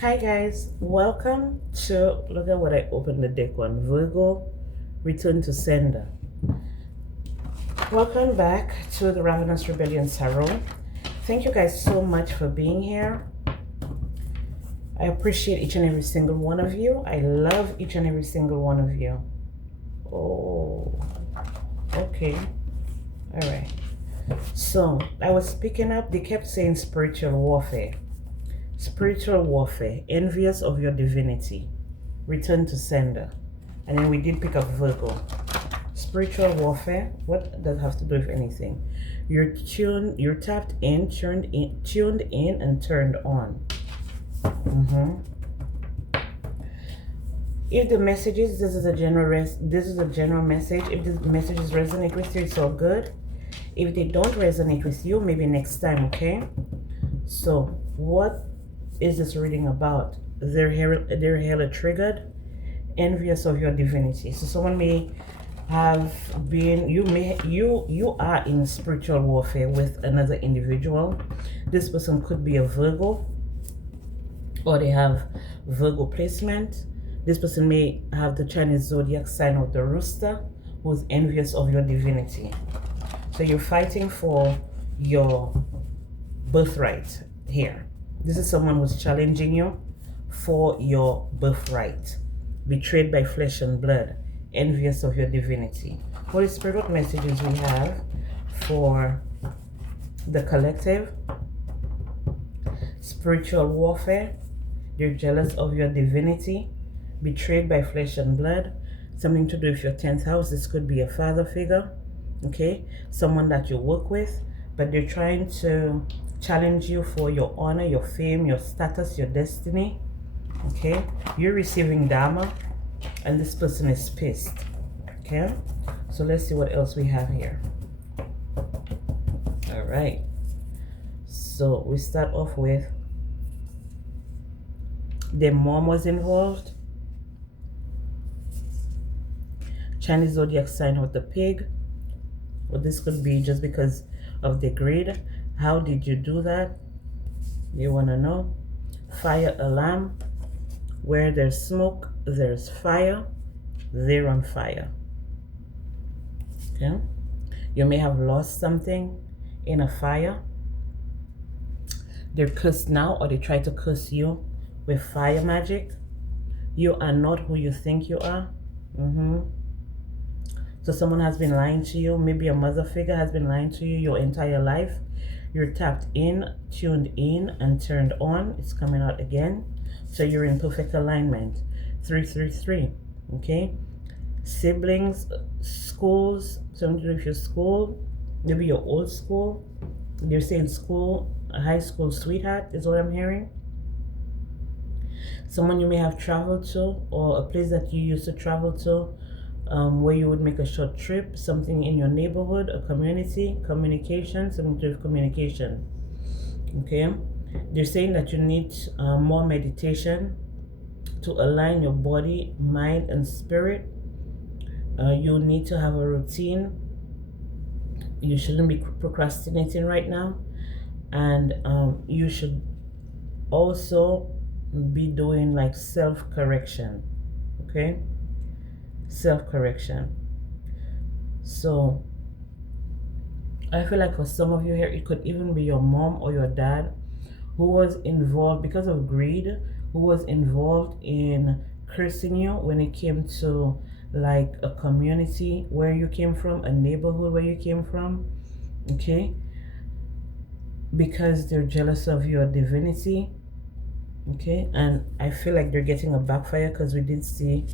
Hi guys, welcome to look at what I opened the deck on Virgo, Return to Sender. Welcome back to the Ravenous Rebellion Tarot. Thank you guys so much for being here. I appreciate each and every single one of you. I love each and every single one of you. Oh, okay. All right. So I was picking up, they kept saying spiritual warfare. Spiritual warfare, envious of your divinity, return to sender. And then we did pick up Virgo. Spiritual warfare, what does it have to do with anything? You're tapped in, tuned in, and turned on. If the messages, this is a general message. If the messages resonate with you, it's all good. If they don't resonate with you, maybe next time, okay? So what is this reading about? They're hella triggered, envious of your divinity. So someone may have been, you are in spiritual warfare with another individual. This person could be a Virgo, or they have Virgo placement. This person may have the Chinese zodiac sign of the rooster, who's envious of your divinity. So you're fighting for your birthright here. This is someone who's challenging you for your birthright. Betrayed by flesh and blood, envious of your divinity. Holy Spirit, what messages we have for the collective? Spiritual warfare. You're jealous of your divinity. Betrayed by flesh and blood. Something to do with your 10th house. This could be a father figure. Okay? Someone that you work with. But they're trying to challenge you for your honor, your fame, your status, your destiny. Okay? You're receiving Dharma. And this person is pissed. Okay? So let's see what else we have here. All right. So we start off with their mom was involved. Chinese zodiac sign of the pig. Well, this could be just because of the greed. How did you do that? You want to know? Fire alarm. Where there's smoke, there's fire. They're on fire. Okay? You may have lost something in a fire. They're cursed now, or they try to curse you with fire magic. You are not who you think you are. So someone has been lying to you. Maybe a mother figure has been lying to you your entire life. You're tapped in, tuned in, and turned on. It's coming out again. So you're in perfect alignment. 333. Okay? Siblings, schools, something to do with your school. Maybe your old school. They're saying school, a high school sweetheart is what I'm hearing. Someone you may have traveled to, or a place that you used to travel to, where you would make a short trip, something in your neighborhood, a community, communication, something to do with communication. Okay? They're saying that you need more meditation to align your body, mind, and spirit. You need to have a routine. You shouldn't be procrastinating right now. And you should also be doing like self-correction. Okay? Self-correction. So I feel like for some of you here, it could even be your mom or your dad who was involved because of greed, who was involved in cursing you when it came to like a community where you came from, a neighborhood where you came from. Okay? Because they're jealous of your divinity. Okay? And I feel like they're getting a backfire because we did see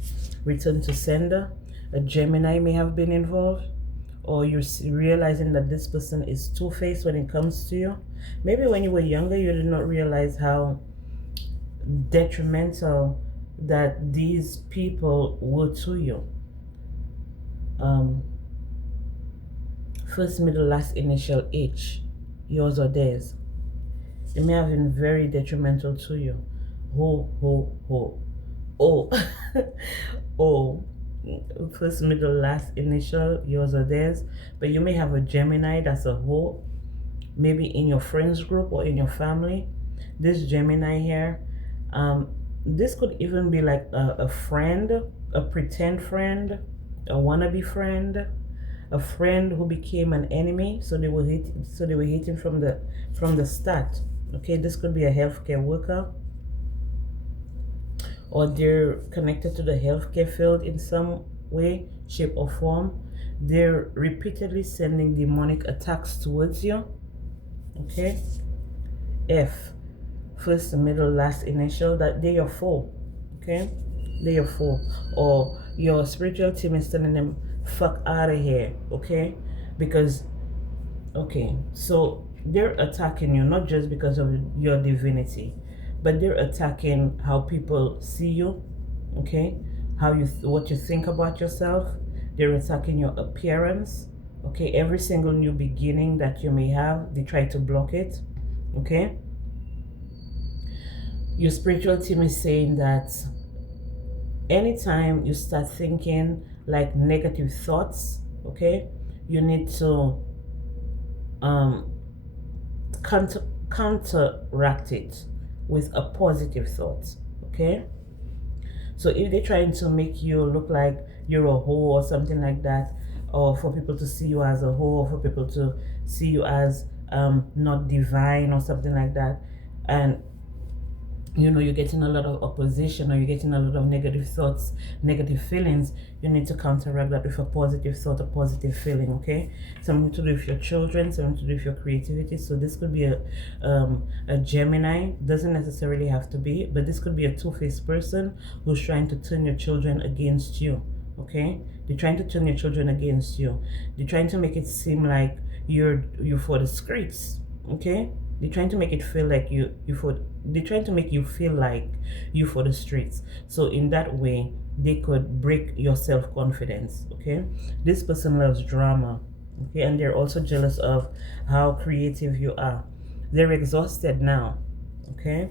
return to sender. A Gemini may have been involved, or you're realizing that this person is two-faced when it comes to you. Maybe when you were younger, you did not realize how detrimental that these people were to you. First, middle, last initial H, yours or theirs. It may have been very detrimental to you. Ho, ho, ho. Oh. Oh. First, middle, last initial, yours or theirs. But you may have a Gemini that's a ho. Maybe in your friends group or in your family. This Gemini here This could even be like a friend, a pretend friend, a wannabe friend, a friend who became an enemy. So they were hating from the start. Okay, this could be a healthcare worker, or they're connected to the healthcare field in some way, shape, or form. They're repeatedly sending demonic attacks towards you. Okay. F, first, middle, last initial, that they're your foe. Okay, they're your foe, or your spiritual team is telling them fuck out of here. Okay, because so they're attacking you not just because of your divinity, but they're attacking how people see you. Okay, what you think about yourself. They're attacking your appearance. Okay, every single new beginning that you may have, they try to block it. Okay, your spiritual team is saying that anytime you start thinking like negative thoughts, okay, you need to counteract it with a positive thought. Okay, so if they're trying to make you look like you're a hoe or something like that, or for people to see you as a hoe, or for people to see you as not divine or something like that, and you're getting a lot of opposition, or you're getting a lot of negative thoughts, negative feelings, you need to counteract that with a positive thought, a positive feeling. Okay, something to do with your children, something to do with your creativity. So this could be a Gemini, doesn't necessarily have to be, but this could be a two-faced person who's trying to turn your children against you. Okay, they're trying to turn your children against you. They're trying to make it seem like you're for the streets. Okay, they're trying to make it feel like they're trying to make you feel like you for the streets. So in that way, they could break your self-confidence. Okay, this person loves drama. Okay, and they're also jealous of how creative you are. They're exhausted now. Okay,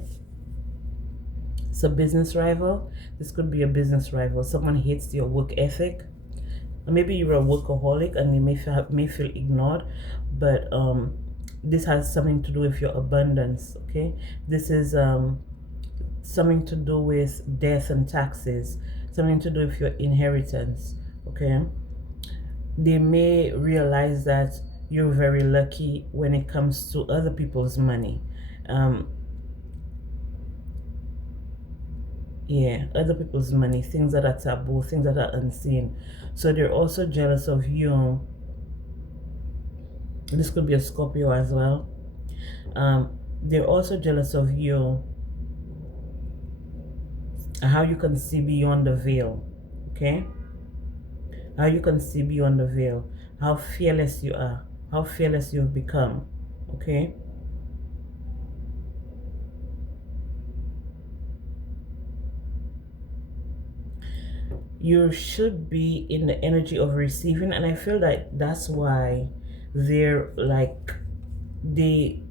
it's a business rival. This could be a business rival. Someone hates your work ethic. Maybe you're a workaholic and you may feel ignored, but this has something to do with your abundance. Okay, this is something to do with death and taxes, something to do with your inheritance. Okay, they may realize that you're very lucky when it comes to other people's money. Other people's money, things that are taboo, things that are unseen. So they're also jealous of you. This could be a Scorpio as well. They're also jealous of you, how you can see beyond the veil. Okay, how you can see beyond the veil, how fearless you are, how fearless you've become. Okay, you should be in the energy of receiving, and I feel that that's why they're like, they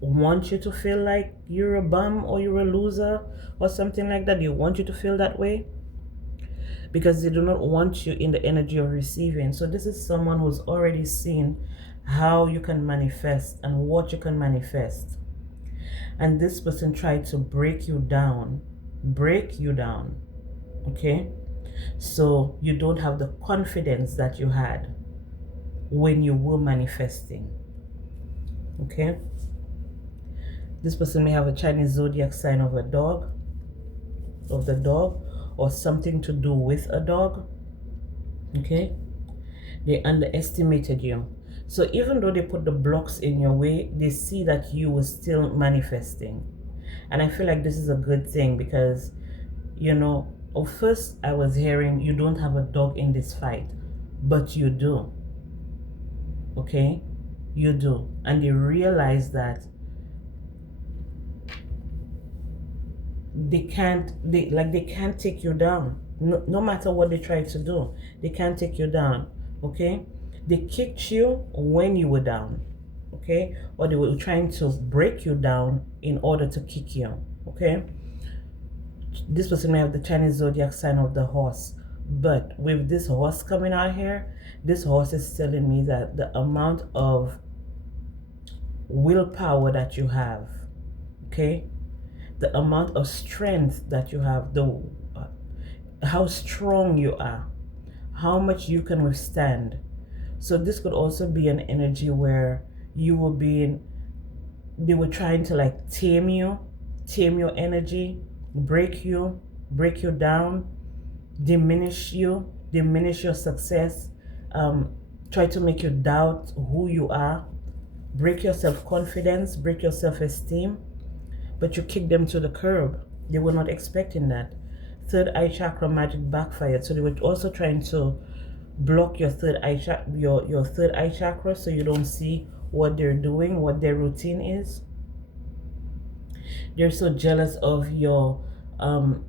want you to feel like you're a bum or you're a loser or something like that. They want you to feel that way because they do not want you in the energy of receiving. So this is someone who's already seen how you can manifest and what you can manifest, and this person tried to break you down. Okay, so you don't have the confidence that you had when you were manifesting. Okay, this person may have a Chinese zodiac sign of the dog, or something to do with a dog. Okay, they underestimated you. So even though they put the blocks in your way, they see that you were still manifesting. And I feel like this is a good thing because, first I was hearing you don't have a dog in this fight, but you do. Okay, you do. And they realize that they can't take you down. No matter what they try to do, they can't take you down. Okay, they kicked you when you were down. Okay, or they were trying to break you down in order to kick you. Okay, this person may have the Chinese zodiac sign of the horse, but with this horse coming out here, this horse is telling me that the amount of willpower that you have, okay, the amount of strength that you have, the how strong you are, how much you can withstand. So this could also be an energy where you were being, they were trying to like tame you, tame your energy, break you down, diminish you, diminish your success, try to make you doubt who you are, break your self-confidence, break your self-esteem, but you kick them to the curb. They were not expecting that. Third eye chakra magic backfired. So they were also trying to block your third eye your third eye chakra, so you don't see what they're doing, what their routine is. They're so jealous of your ability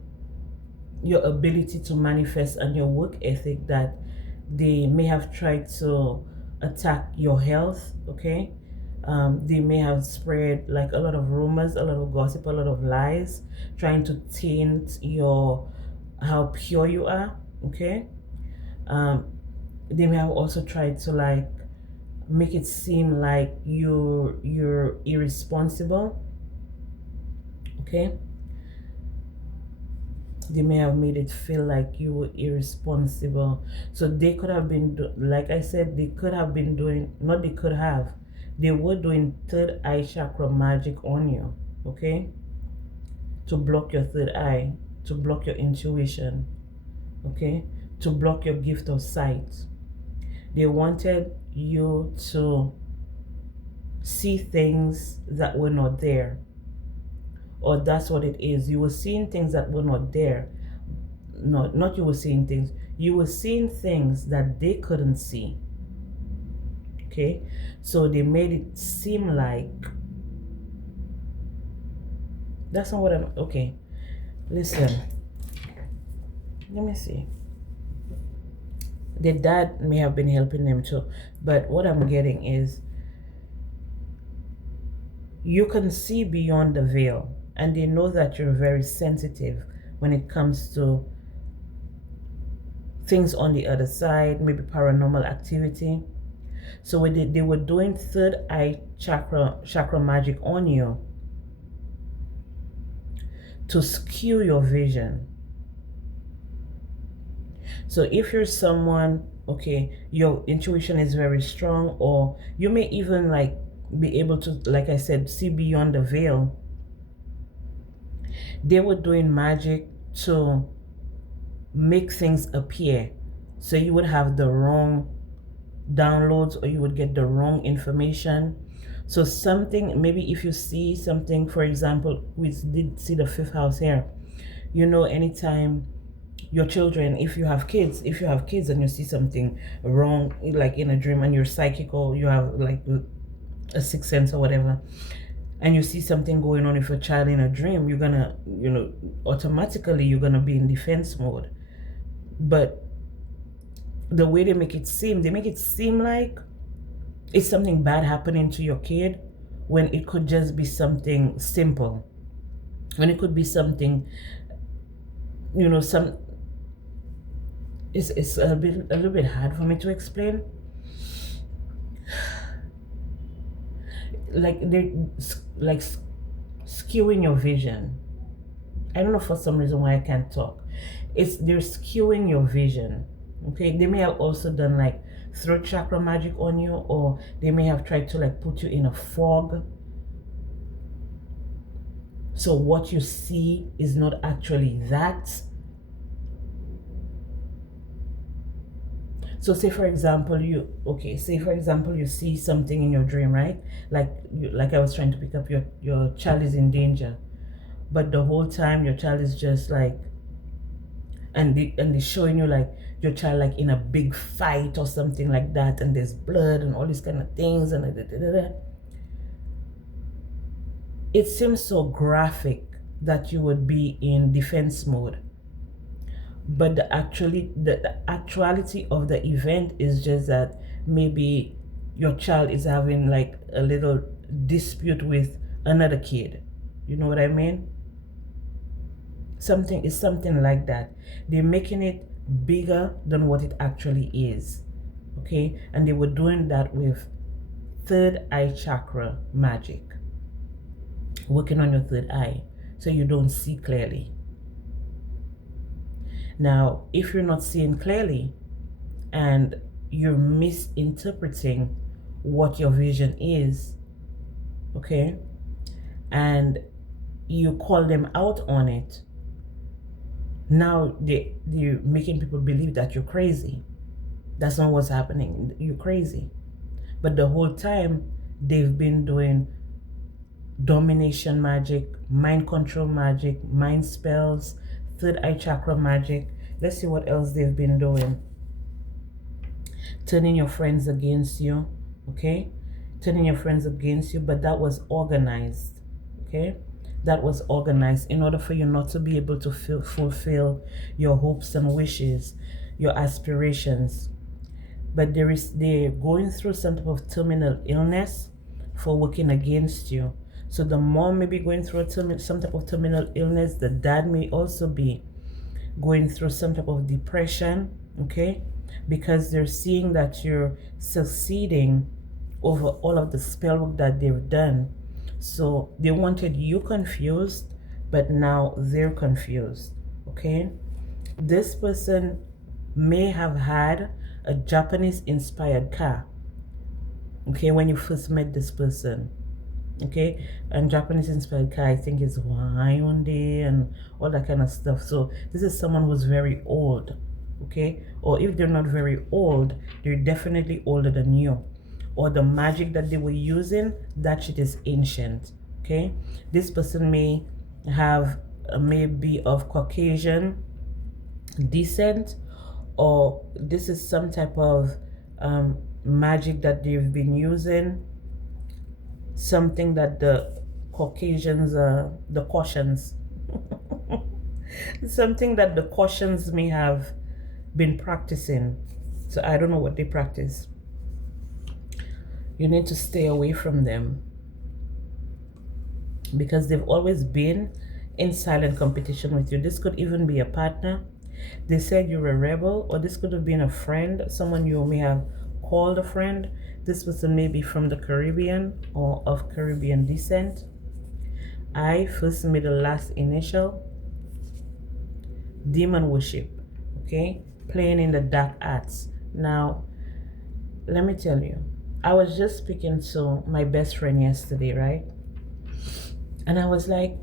to manifest and your work ethic that they may have tried to attack your health. Okay, they may have spread like a lot of rumors, a lot of gossip, a lot of lies, trying to taint your how pure you are. Okay, they may have also tried to like make it seem like you're irresponsible. Okay, they may have made it feel like you were irresponsible. So they could have been, like I said, they could have been doing, not they could have, they were doing third eye chakra magic on you. Okay, to block your third eye, to block your intuition. Okay, to block your gift of sight. They wanted you to see things that were not there. Or that's what it is. You were seeing things that were not there. Not you were seeing things. You were seeing things that they couldn't see. Okay? So they made it seem like, that's not what I'm, okay. Listen. Let me see. Their dad may have been helping them too. But what I'm getting is, you can see beyond the veil. And they know that you're very sensitive when it comes to things on the other side, maybe paranormal activity. So when they were doing third eye chakra magic on you to skew your vision. So if you're someone, okay, your intuition is very strong, or you may even like be able to, like I said, see beyond the veil. They were doing magic to make things appear. So you would have the wrong downloads, or you would get the wrong information. So something, maybe if you see something, for example, we did see the fifth house here. You know, anytime your children, if you have kids and you see something wrong, like in a dream, and you're psychic, or you have like a sixth sense or whatever, and you see something going on with a child in a dream, you're gonna, you know, automatically you're gonna be in defense mode. But the way they make it seem like it's something bad happening to your kid, when it could just be something simple. When it could be something, you know, it's a little bit hard for me to explain. Like they're like skewing your vision. I don't know, for some reason why I can't talk. They're skewing your vision. Okay, they may have also done like throat chakra magic on you, or they may have tried to like put you in a fog. So what you see is not actually that. So say for example you see something in your dream, right? Like I was trying to pick up, your child is in danger, but the whole time your child is just like, and they're showing you like your child like in a big fight or something like that, and there's blood and all these kind of things, and it seems so graphic that you would be in defense mode. But the actuality of the event is just that maybe your child is having like a little dispute with another kid. You know what I mean? Something like that. They're making it bigger than what it actually is. Okay? And they were doing that with third eye chakra magic. Working on your third eye. so you don't see clearly. Now, if you're not seeing clearly and you're misinterpreting what your vision is, okay, and you call them out on it, now you're making people believe that you're crazy. That's not what's happening. You're crazy. But the whole time they've been doing domination magic, mind control magic, mind spells, third eye chakra magic. Let's see what else they've been doing. Turning your friends against you, okay? Turning your friends against you, but that was organized, okay? That was organized in order for you not to be able to fulfill your hopes and wishes, your aspirations. But they're going through some type of terminal illness for working against you. So the mom may be going through some type of terminal illness. The dad may also be going through some type of depression, okay? Because they're seeing that you're succeeding over all of the spell work that they've done. So they wanted you confused, but now they're confused, okay? This person may have had a Japanese inspired car, okay, when you first met this person, okay? And Japanese inspired car, I think, is Hyundai and all that kind of stuff. So this is someone who's very old, okay? Or if they're not very old, they're definitely older than you. Or the magic that they were using, that shit is ancient, okay? This person may be of Caucasian descent, or this is some type of magic that they've been using, something that the Caucasians, the Caucasians, something that the Caucasians may have been practicing. So I don't know what they practice. You need to stay away from them because they've always been in silent competition with you. This could even be a partner. They said you're a rebel, or this could have been a friend, someone you may have called a friend. This person may be from the Caribbean or of Caribbean descent. I, first, middle, last initial. Demon worship, okay? Playing in the dark arts. Now, let me tell you, I was just speaking to my best friend yesterday, right? And I was like,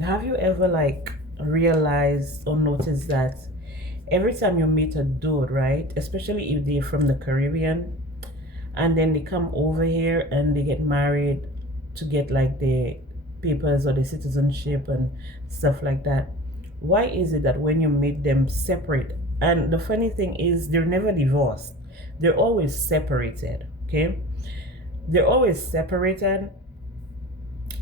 have you ever like realized or noticed that every time you meet a dude, right, especially if they're from the Caribbean, and then they come over here and they get married to get like the papers or the citizenship and stuff like that, why is it that when you meet them separate, and the funny thing is they're never divorced, they're always separated, okay? They're always separated.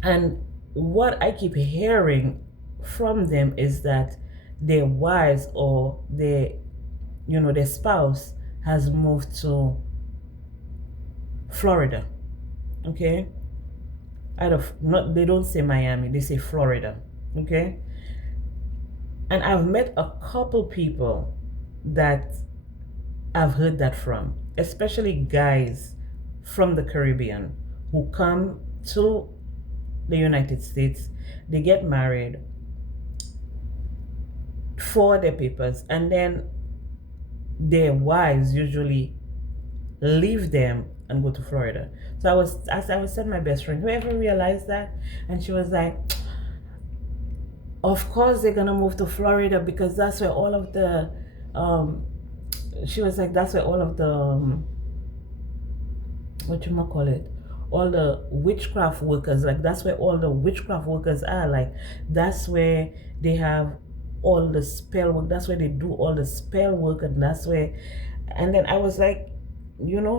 And what I keep hearing from them is that their wives or their spouse has moved to Florida, okay? They don't say Miami, they say Florida, okay? And I've met a couple people that I've heard that from, especially guys from the Caribbean who come to the United States, they get married for their papers, and then their wives usually leave them and go to Florida. So I was telling my best friend, whoever realized that, and she was like, of course they're gonna move to Florida because that's where all of the she was like, that's where all of the all the witchcraft workers, like that's where all the witchcraft workers are, like that's where they have all the spell work, that's where they do all the spell work, and that's where. And then I was like,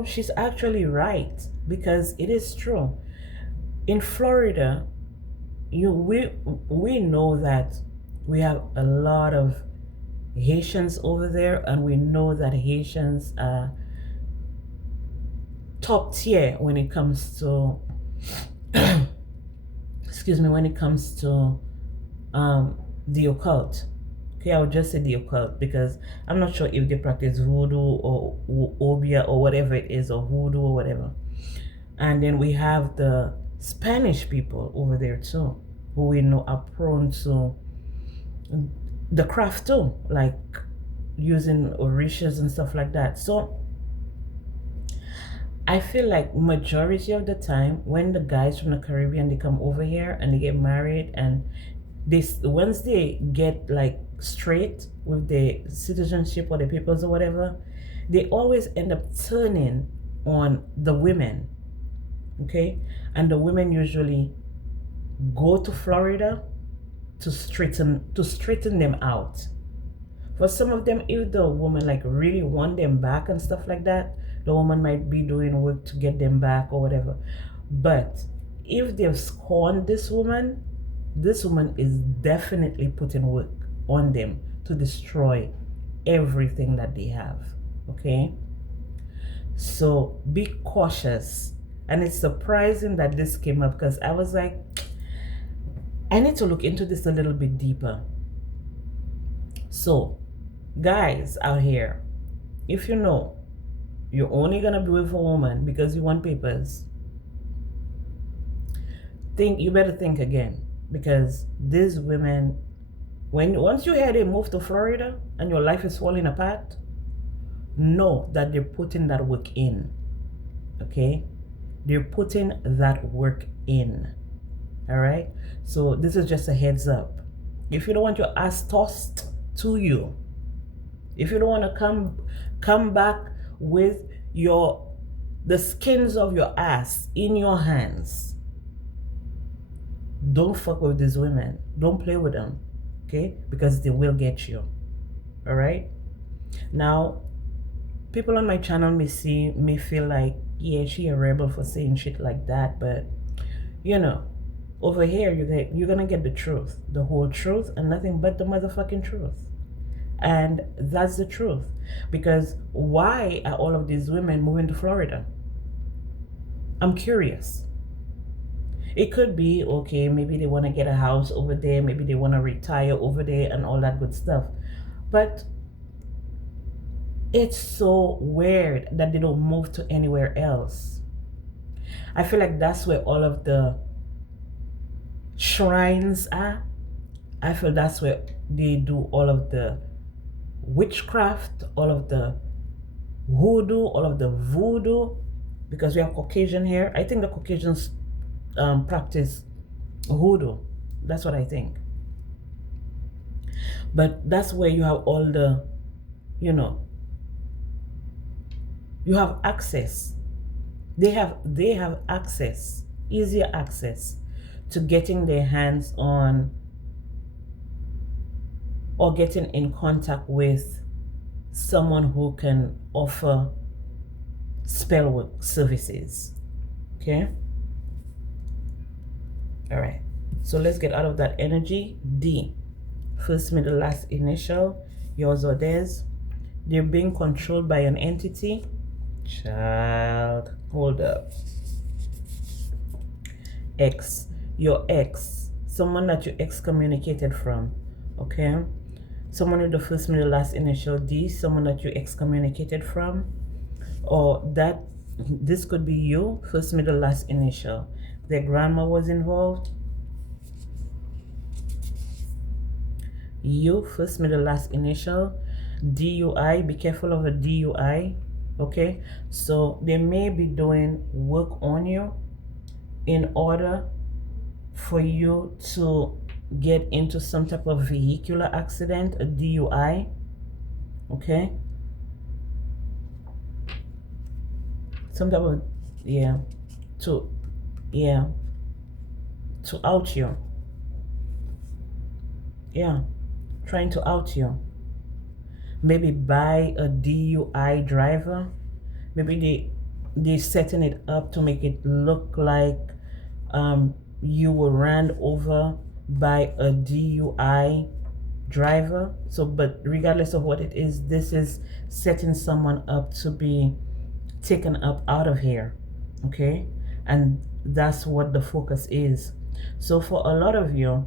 she's actually right, because it is true. In Florida, we know that we have a lot of Haitians over there, and we know that Haitians are top tier when it comes to when it comes to the occult. Okay, I would just say the occult because I'm not sure if they practice voodoo or obia or whatever it is, or voodoo or whatever. And then we have the Spanish people over there too, who we know are prone to the craft too, like using orishas and stuff like that. So I feel like majority of the time when the guys from the Caribbean, they come over here and they get married, and this once they get like straight with the citizenship or the papers or whatever, they always end up turning on the women. Okay, and the women usually go to Florida to straighten them out. For some of them, if the woman like really want them back and stuff like that, the woman might be doing work to get them back or whatever. But if they've scorned this woman is definitely putting work on them to destroy everything that they have. Okay, so be cautious. And it's surprising that this came up, because I was like, I need to look into this a little bit deeper. So guys out here, if you know you're only gonna be with a woman because you want papers, you better think again, because these women, once you hear they move to Florida and your life is falling apart, know that they're putting that work in. Okay, they're putting that work in. All right, so this is just a heads up. If you don't want your ass tossed to you, if you don't want to come back with the skins of your ass in your hands, don't fuck with these women. Don't play with them. Okay, because they will get you. All right, now people on my channel may feel like, yeah, she a rebel for saying shit like that, but you know, over here you're gonna get the truth, the whole truth, and nothing but the motherfucking truth. And that's the truth. Because why are all of these women moving to Florida? I'm curious. It could be, okay, maybe they want to get a house over there, maybe they want to retire over there and all that good stuff. But it's so weird that they don't move to anywhere else. I feel like that's where all of the shrines are. I feel that's where they do all of the witchcraft, all of the hoodoo, all of the voodoo, because we have Caucasian here. I think the Caucasians practice hoodoo. That's what I think. But that's where you have all the, you know, you have access. They have access, easier access to getting their hands on or getting in contact with someone who can offer spell work services. Okay, all right, so let's get out of that energy. D, first, middle, last initial, yours or theirs. They're being controlled by an entity. Child, hold up. X, your ex, someone that you excommunicated from. Okay, someone with the first, middle, last initial D, someone that you excommunicated from, or that this could be you, first, middle, last initial. Their grandma was involved. You, first, middle, last initial. DUI, be careful of a DUI. Okay, so they may be doing work on you in order for you to get into some type of vehicular accident, a DUI. Okay, some type of, to out you. Trying to out you. Maybe by a DUI driver. Maybe they're setting it up to make it look like you were ran over by a DUI driver. So, but regardless of what it is, this is setting someone up to be taken up out of here. Okay, and that's what the focus is. So for a lot of you,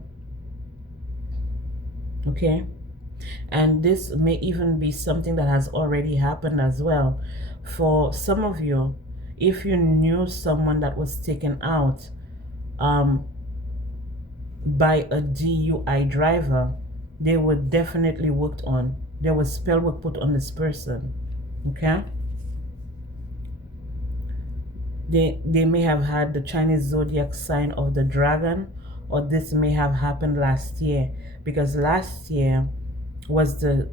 okay, and this may even be something that has already happened as well. For some of you, if you knew someone that was taken out by a DUI driver, they were definitely worked on. There was spell work put on this person. Okay. They may have had the Chinese zodiac sign of the dragon, or this may have happened last year, because last year was the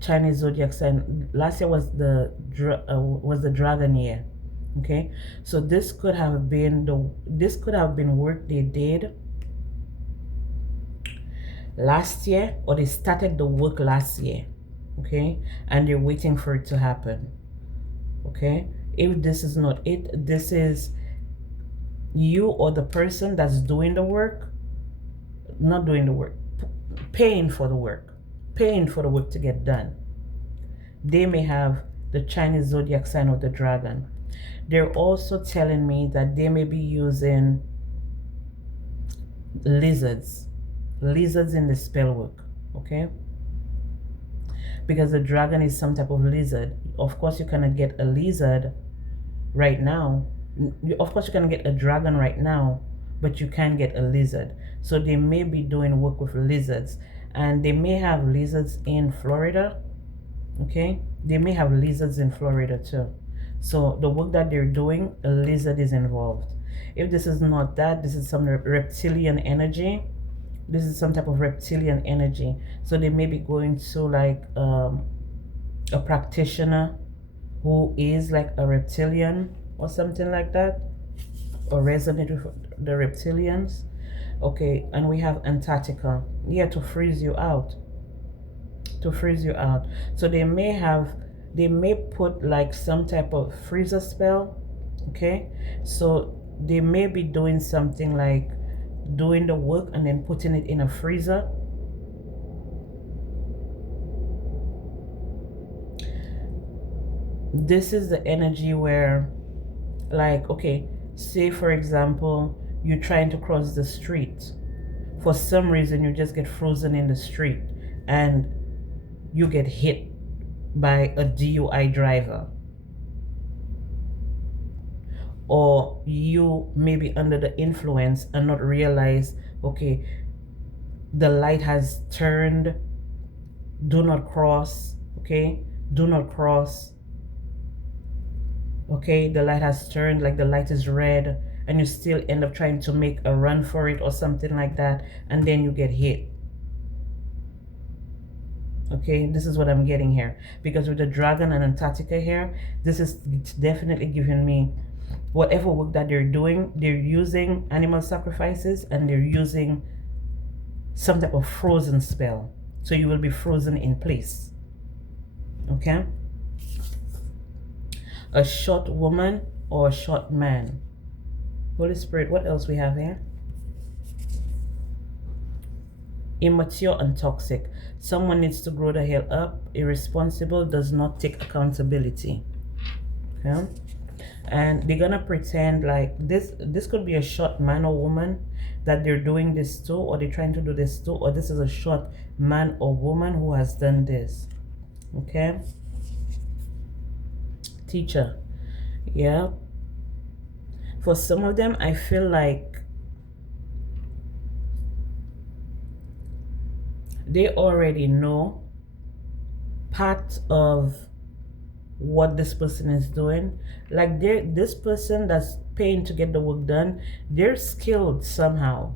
Chinese zodiac sign. Last year was the dragon year. Okay, so this could have been work they did last year, or they started the work last year. Okay, and they're waiting for it to happen. Okay, if this is not it, this is you or the person that's doing the work, not doing the work, paying for the work to get done. They may have the Chinese zodiac sign of the dragon. They're also telling me that they may be using lizards in the spell work. Okay, because the dragon is some type of lizard. Of course, you cannot get a lizard right now. Of course, you can get a dragon right now, but you can get a lizard. So they may be doing work with lizards, and they may have lizards in Florida. Okay, they may have lizards in Florida too. So the work that they're doing, a lizard is involved. If this is not that, this is some reptilian energy. This is some type of reptilian energy. So they may be going to like a practitioner who is like a reptilian or something like that, or resonate with the reptilians. Okay, and we have Antarctica. Yeah, to freeze you out. So they may put like some type of freezer spell. Okay, so they may be doing something like doing the work and then putting it in a freezer. This is the energy where, like, okay, say for example, you're trying to cross the street. For some reason, you just get frozen in the street and you get hit by a DUI driver. Or you may be under the influence and not realize, okay, the light has turned, do not cross. Okay, do not cross. Okay, the light has turned, like the light is red, and you still end up trying to make a run for it or something like that, and then you get hit. Okay, this is what I'm getting here, because with the dragon and Antarctica here, this is definitely giving me whatever work that they're doing, they're using animal sacrifices and they're using some type of frozen spell. So you will be frozen in place. Okay, a short woman or a short man. Holy Spirit, what else we have here? Immature and toxic. Someone needs to grow the hell up. Irresponsible, does not take accountability. Okay, and they're gonna pretend like this could be a short man or woman that they're doing this to, or they're trying to do this to, or this is a short man or woman who has done this. Okay, teacher. Yeah, for some of them I feel like they already know part of what this person is doing. Like this person that's paying to get the work done, they're skilled somehow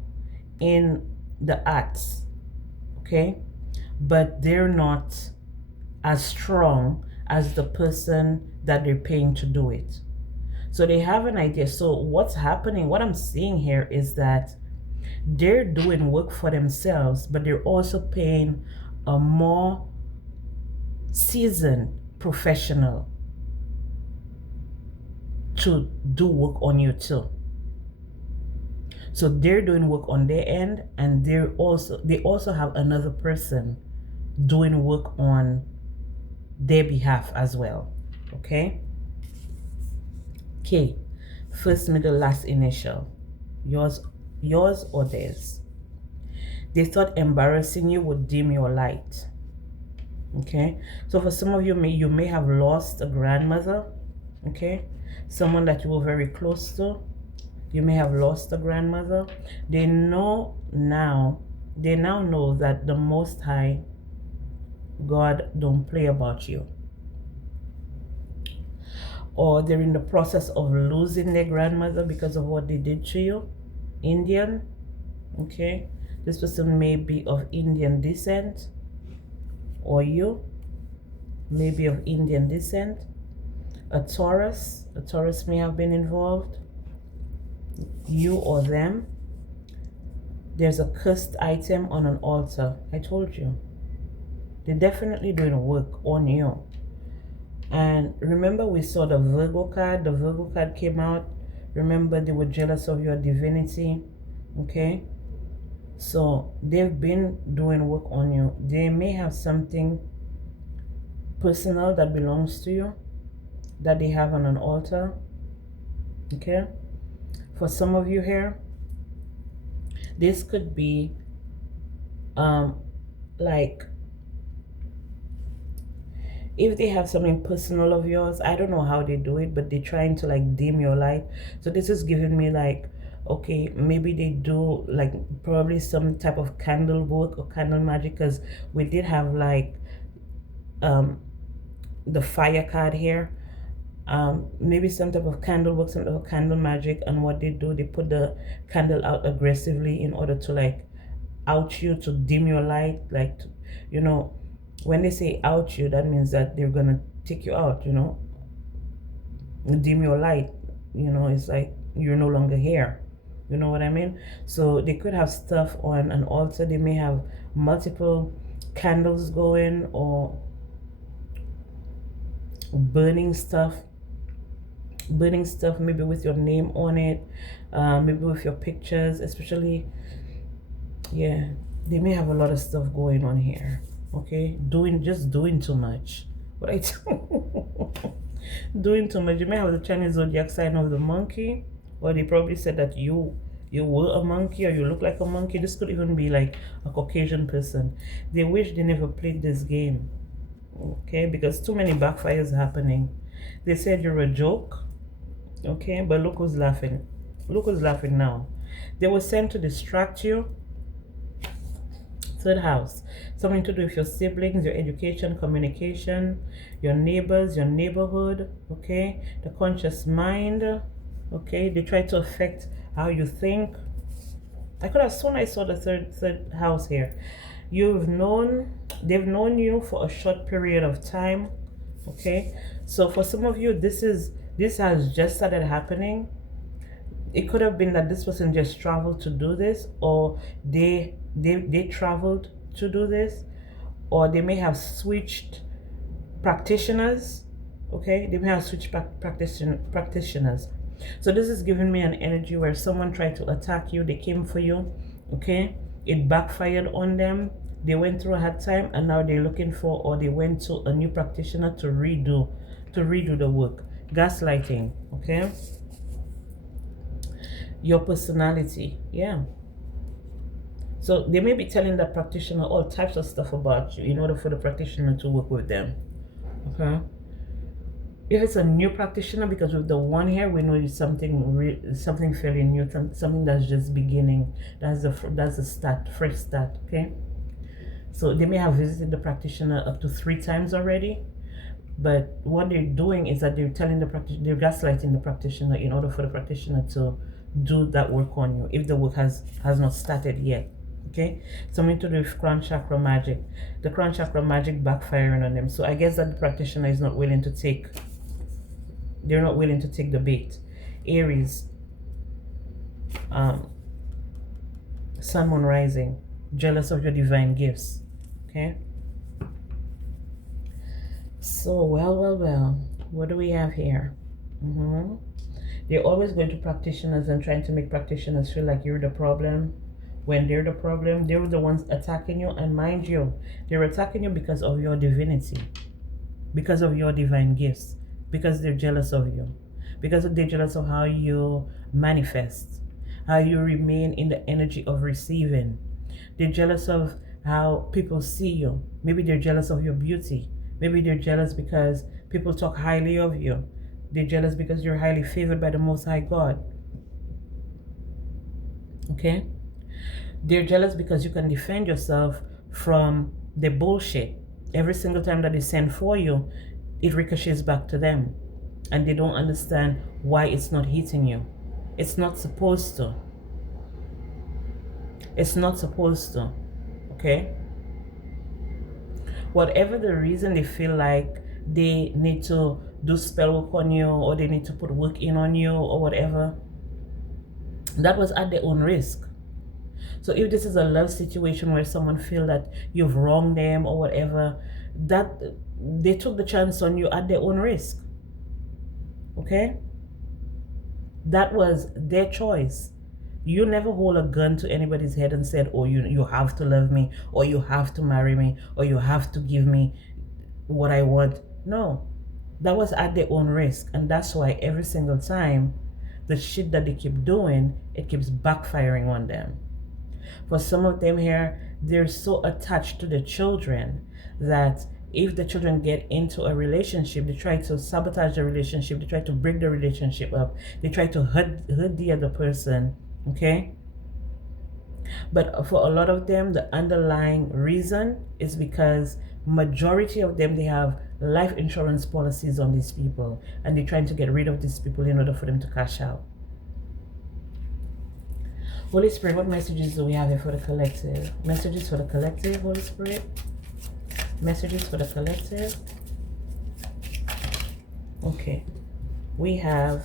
in the arts. Okay, but they're not as strong as the person that they're paying to do it. So they have an idea. So what's happening, what I'm seeing here is that they're doing work for themselves, but they're also paying a more seasoned professional to do work on you too. So they're doing work on their end, and they also have another person doing work on their behalf as well. Okay, K, first, middle, last initial. Yours or theirs. They thought embarrassing you would dim your light. Okay, so for some of you, you may have lost a grandmother. Okay, someone that you were very close to, You may have lost a grandmother. They know now, they now know that the Most High God don't play about you. Or they're in the process of losing their grandmother because of what they did to you. Indian, okay? This person may be of Indian descent, or you may be of Indian descent. A Taurus may have been involved, you or them. There's a cursed item on an altar. I told you. They're definitely doing work on you. And remember, we saw the Virgo card. The Virgo card came out. Remember, they were jealous of your divinity. Okay? So they've been doing work on you. They may have something personal that belongs to you that they have on an altar. Okay? For some of you here, this could be like, if they have something personal of yours, I don't know how they do it, but they're trying to like dim your light. So this is giving me like, okay, maybe they do like probably some type of candle work or candle magic, because we did have like the fire card here. Maybe some type of candle work, some type of candle magic. And what they do, they put the candle out aggressively in order to like out you, to dim your light. Like, you know, when they say out you, that means that they're gonna take you out, you know, dim your light. You know, it's like you're no longer here. You know what I mean? So they could have stuff on an altar. They may have multiple candles going, or burning stuff, maybe with your name on it, maybe with your pictures, especially. Yeah, they may have a lot of stuff going on here. Okay, just doing too much. Right? Doing too much. You may have the Chinese zodiac sign of the monkey, or they probably said that you were a monkey, or you look like a monkey. This could even be like a Caucasian person. They wish they never played this game. Okay, because too many backfires happening. They said you're a joke. Okay, but look who's laughing. Look who's laughing now. They were sent to distract you. Third house, something to do with your siblings, your education, communication, your neighbors, your neighborhood. Okay, the conscious mind. Okay, they try to affect how you think. I could have sworn I saw the third house here. They've known you for a short period of time. Okay, so for some of you, this has just started happening. It could have been that this person just traveled to do this, or they traveled to do this, or they may have switched practitioners. Okay, they may have switched practitioners. So this is giving me an energy where someone tried to attack you. They came for you. Okay, it backfired on them. They went through a hard time, and now they're looking for, or they went to a new practitioner to redo the work. Gaslighting. Okay, your personality. Yeah. So they may be telling the practitioner all types of stuff about you in order for the practitioner to work with them. Okay. If it's a new practitioner, because with the one here, we know it's something fairly new, something that's just beginning. That's the start, fresh start. Okay. So they may have visited the practitioner up to 3 times already. But what they're doing is that they're telling they're gaslighting the practitioner in order for the practitioner to do that work on you if the work has not started yet. Okay, something to do with crown chakra magic. The crown chakra magic backfiring on them. So I guess that the practitioner is not willing to take. They're not willing to take the bait. Aries, Sun, Moon, Rising, jealous of your divine gifts. Okay. So well, what do we have here? They're always going to practitioners and trying to make practitioners feel like you're the problem. When they're the problem, they're the ones attacking you. And mind you, they're attacking you because of your divinity, because of your divine gifts, because they're jealous of you, because they're jealous of how you manifest, how you remain in the energy of receiving. They're jealous of how people see you. Maybe they're jealous of your beauty. Maybe they're jealous because people talk highly of you. They're jealous because you're highly favored by the Most High God. Okay? They're jealous because you can defend yourself from the bullshit. Every single time that they send for you, it ricochets back to them. And they don't understand why it's not hitting you. It's not supposed to. It's not supposed to. Okay? Whatever the reason they feel like they need to do spell work on you, or they need to put work in on you, or whatever, that was at their own risk. So if this is a love situation where someone feel that you've wronged them or whatever, that they took the chance on you at their own risk. Okay? That was their choice. You never hold a gun to anybody's head and said, oh, you have to love me, or you have to marry me, or you have to give me what I want. No. That was at their own risk. And that's why every single time the shit that they keep doing, it keeps backfiring on them. For some of them here, they're so attached to the children that if the children get into a relationship, they try to sabotage the relationship, they try to break the relationship up, they try to hurt the other person, okay? But for a lot of them, the underlying reason is because majority of them, they have life insurance policies on these people, and they're trying to get rid of these people in order for them to cash out. Holy Spirit, what messages do we have here for the collective? Messages for the collective, Holy Spirit. Messages for the collective. Okay. We have,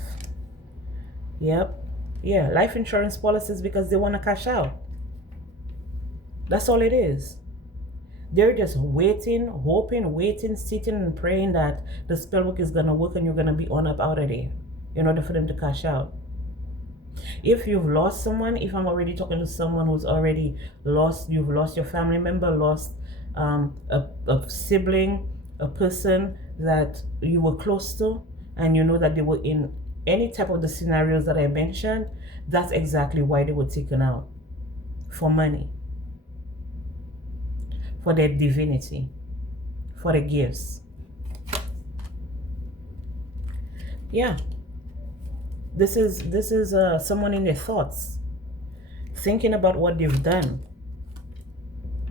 life insurance policies because they want to cash out. That's all it is. They're just waiting, hoping, waiting, sitting and praying that the spell work is going to work and you're going to be on up out of there in order for them to cash out. If you've lost someone, if I'm already talking to someone who's already lost, you've lost your family member, lost a sibling, a person that you were close to, and you know that they were in any type of the scenarios that I mentioned, that's exactly why they were taken out. For money. For their divinity. For the gifts. Yeah. This is someone in their thoughts, thinking about what they've done.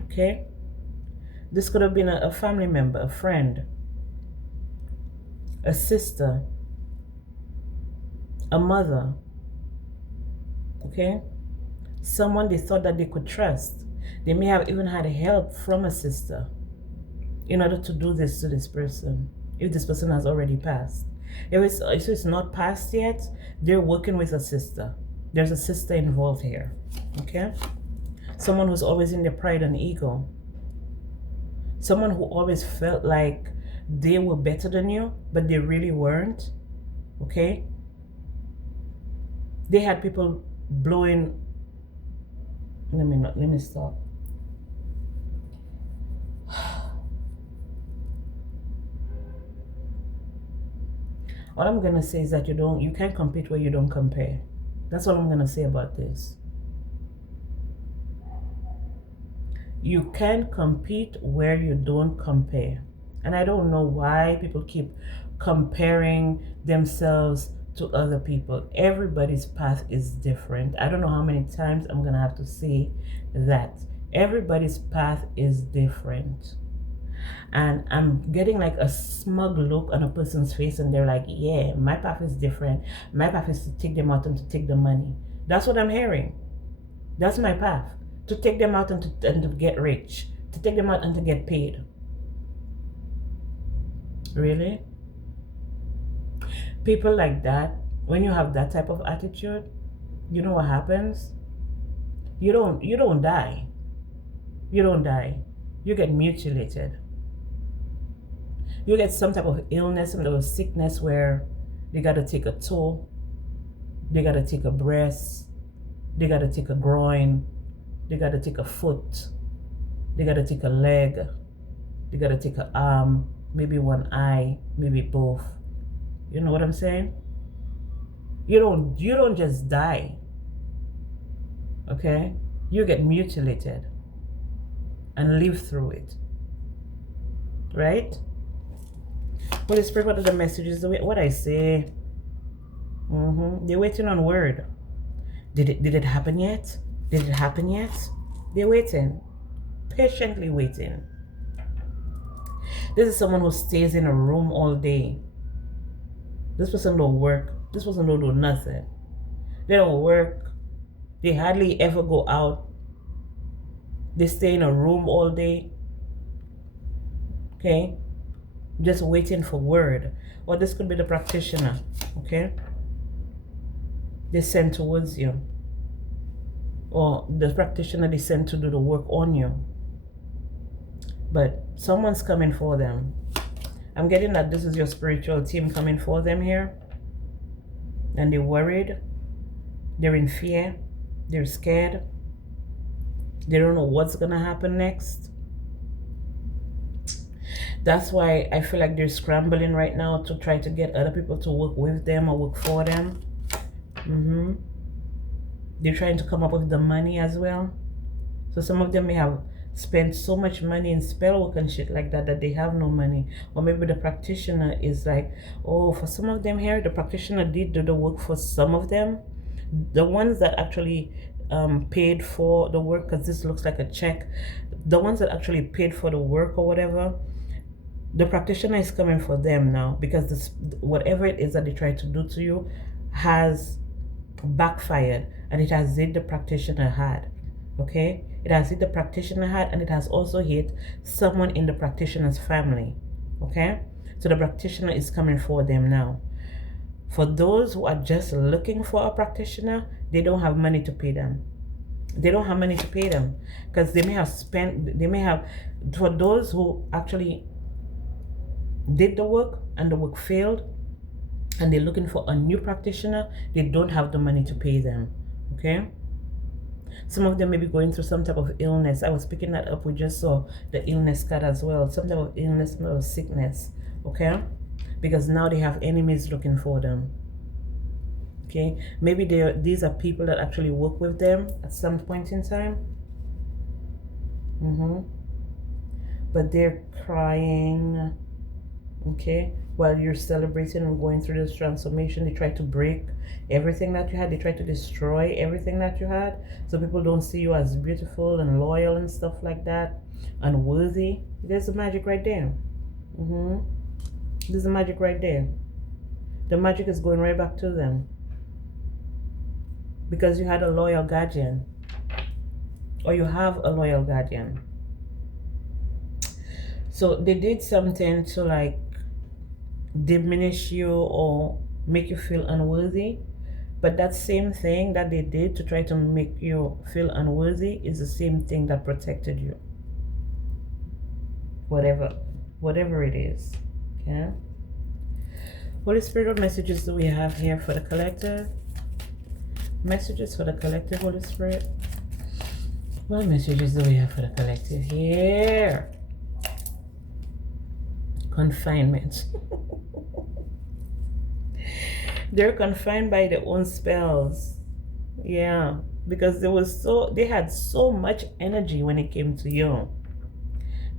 Okay? This could have been a family member, a friend, a sister, a mother. Okay? Someone they thought that they could trust. They may have even had help from a sister in order to do this to this person, if this person has already passed. If it's not passed yet, they're working with a sister. There's a sister involved here. Okay? Someone who's always in their pride and ego. Someone who always felt like they were better than you, but they really weren't. Okay? They had people blowing. Let me stop. All I'm gonna say is that you can't compete where you don't compare. That's all I'm gonna say about this. You can't compete where you don't compare. And I don't know why people keep comparing themselves to other people. Everybody's path is different. I don't know how many times I'm gonna have to say that. Everybody's path is different. And I'm getting like a smug look on a person's face, and they're like, yeah, my path is different. My path is to take them out and to take the money. That's what I'm hearing. That's my path. To take them out and to get rich. To take them out and to get paid. Really? People like that, when you have that type of attitude, you know what happens? You don't die. You don't die. You get mutilated. You get some type of illness, some type of sickness where they got to take a toe, they got to take a breast, they got to take a groin, they got to take a foot, they got to take a leg, they got to take an arm, maybe one eye, maybe both. You know what I'm saying? You don't just die. Okay? You get mutilated and live through it. Right? Holy Spirit, what are the messages? What I say? They're waiting on word. Did it happen yet? Did it happen yet? They're waiting, patiently waiting. This is someone who stays in a room all day. This person don't work. This person don't do nothing. They don't work. They hardly ever go out. They stay in a room all day. Okay? Just waiting for word. Or this could be the practitioner. Okay? They send towards you. Or the practitioner they send to do the work on you. But someone's coming for them. I'm getting that this is your spiritual team coming for them here. And they're worried. They're in fear. They're scared. They don't know what's going to happen next. That's why I feel like they're scrambling right now to try to get other people to work with them or work for them. They're trying to come up with the money as well. So some of them may have spent so much money in spell work and shit like that that they have no money. Or maybe the practitioner is like, oh, for some of them here, the practitioner did do the work for some of them. The ones that actually paid for the work, because this looks like a check, the ones that actually paid for the work or whatever, the practitioner is coming for them now, because this, whatever it is that they try to do to you has backfired, and it has hit the practitioner hard. Okay, it has hit the practitioner hard, and it has also hit someone in the practitioner's family. Okay, so the practitioner is coming for them now. For those who are just looking for a practitioner, they don't have money to pay them. They don't have money to pay them because they may have spent, they may have, for those who actually did the work and the work failed and they're looking for a new practitioner, they don't have the money to pay them. Okay, some of them may be going through some type of illness. I was picking that up. We just saw the illness card as well, some type of illness or sickness. Okay, because now they have enemies looking for them. Okay, maybe these are people that actually work with them at some point in time. But they're crying. Okay, while you're celebrating and going through this transformation, they try to break everything that you had. They try to destroy everything that you had, so people don't see you as beautiful and loyal and stuff like that, and worthy. There's the magic right there. There's the magic right there. The magic is going right back to them because you had a loyal guardian, or you have a loyal guardian. So they did something to like diminish you or make you feel unworthy, but that same thing that they did to try to make you feel unworthy is the same thing that protected you, whatever it is. Okay, Holy Spirit, what messages do we have here for the collective? Messages for the collective, Holy Spirit. What messages do we have for the collective here? Confinement. They're confined by their own spells. Yeah, because they had so much energy when it came to you.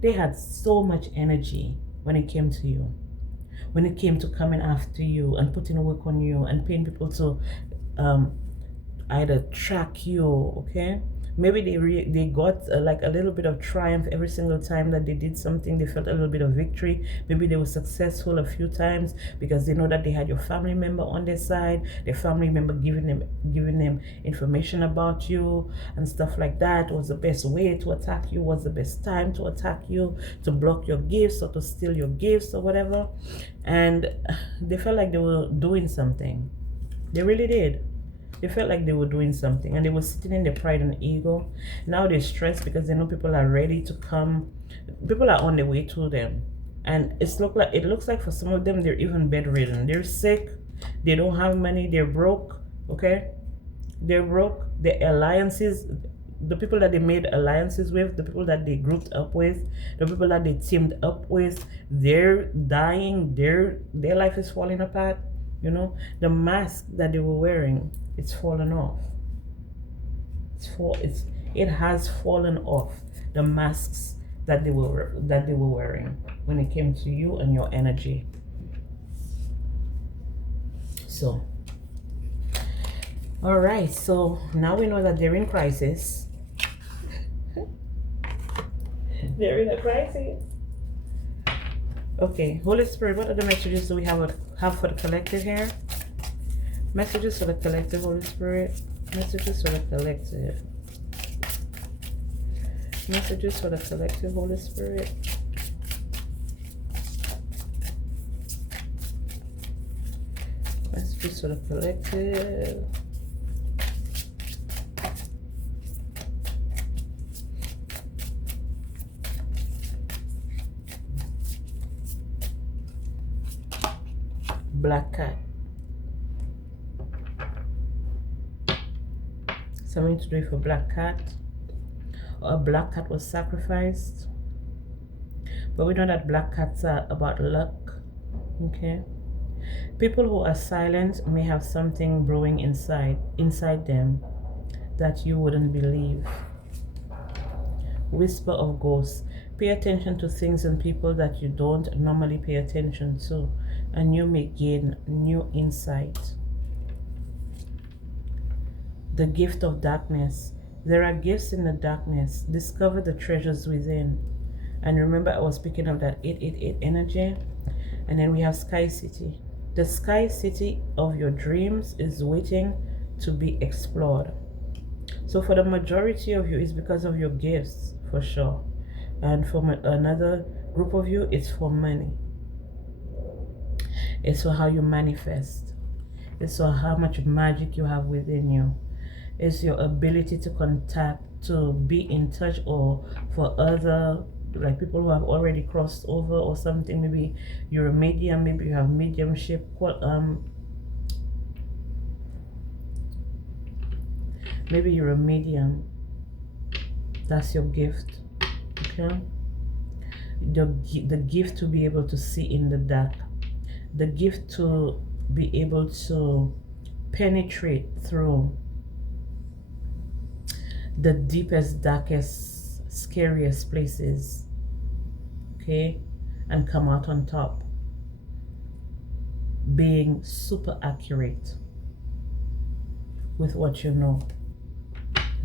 They had so much energy when it came to you. When it came to coming after you and putting work on you and paying people to either track you. Okay, maybe they got like a little bit of triumph every single time that they did something. They felt a little bit of victory. Maybe they were successful a few times because they know that they had your family member on their side, their family member giving them information about you and stuff like that. Was the best way to attack you, was the best time to attack you, to block your gifts or to steal your gifts or whatever. And they felt like they were doing something. They really did. They felt like they were doing something, and they were sitting in their pride and ego. Now they're stressed because they know people are ready to come. People are on their way to them, and it looks like for some of them they're even bedridden. They're sick. They don't have money. They're broke. Okay, they're broke. The alliances, the people that they made alliances with, the people that they grouped up with, the people that they teamed up with, they're dying. Their life is falling apart. You know, the mask that they were wearing, it's fallen off. It has fallen off. The masks that they were wearing when it came to you and your energy. So All right, so now we know that they're in crisis. They're in a crisis. Okay, Holy Spirit, what other messages do we have for the collective here? Messages for the collective, Holy Spirit. Messages for the collective. Messages for the collective, Holy Spirit. Messages for the collective. Black cat. Something to do with a black cat. Or a black cat was sacrificed. But we know that black cats are about luck. Okay. People who are silent may have something brewing inside them that you wouldn't believe. Whisper of ghosts. Pay attention to things and people that you don't normally pay attention to, and you may gain new insight. The gift of darkness. There are gifts in the darkness. Discover the treasures within. And remember, I was speaking of that 888 energy. And then we have Sky City. The Sky City of your dreams is waiting to be explored. So for the majority of you, it's because of your gifts, for sure. And for another group of you, it's for money. It's for how you manifest. It's for how much magic you have within you. It's your ability to contact, to be in touch, or for other, like people who have already crossed over or something. Maybe you're a medium, maybe you have mediumship. Maybe you're a medium. That's your gift. Okay? The gift to be able to see in the dark. The gift to be able to penetrate through the deepest, darkest, scariest places, okay, and come out on top, being super accurate with what you know.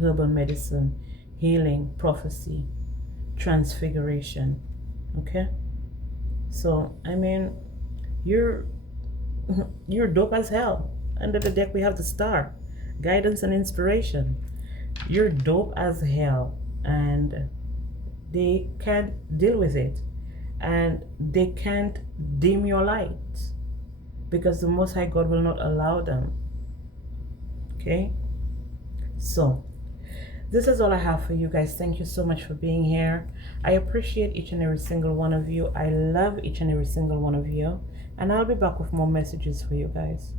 Herbal medicine, healing, prophecy, transfiguration, okay? So, I mean, you're dope as hell. Under the deck, we have the star, guidance and inspiration. You're dope as hell, and they can't deal with it, and they can't dim your light, because the Most High God will not allow them. Okay, so this is all I have for you guys. Thank you so much for being here. I appreciate each and every single one of you. I love each and every single one of you, and I'll be back with more messages for you guys.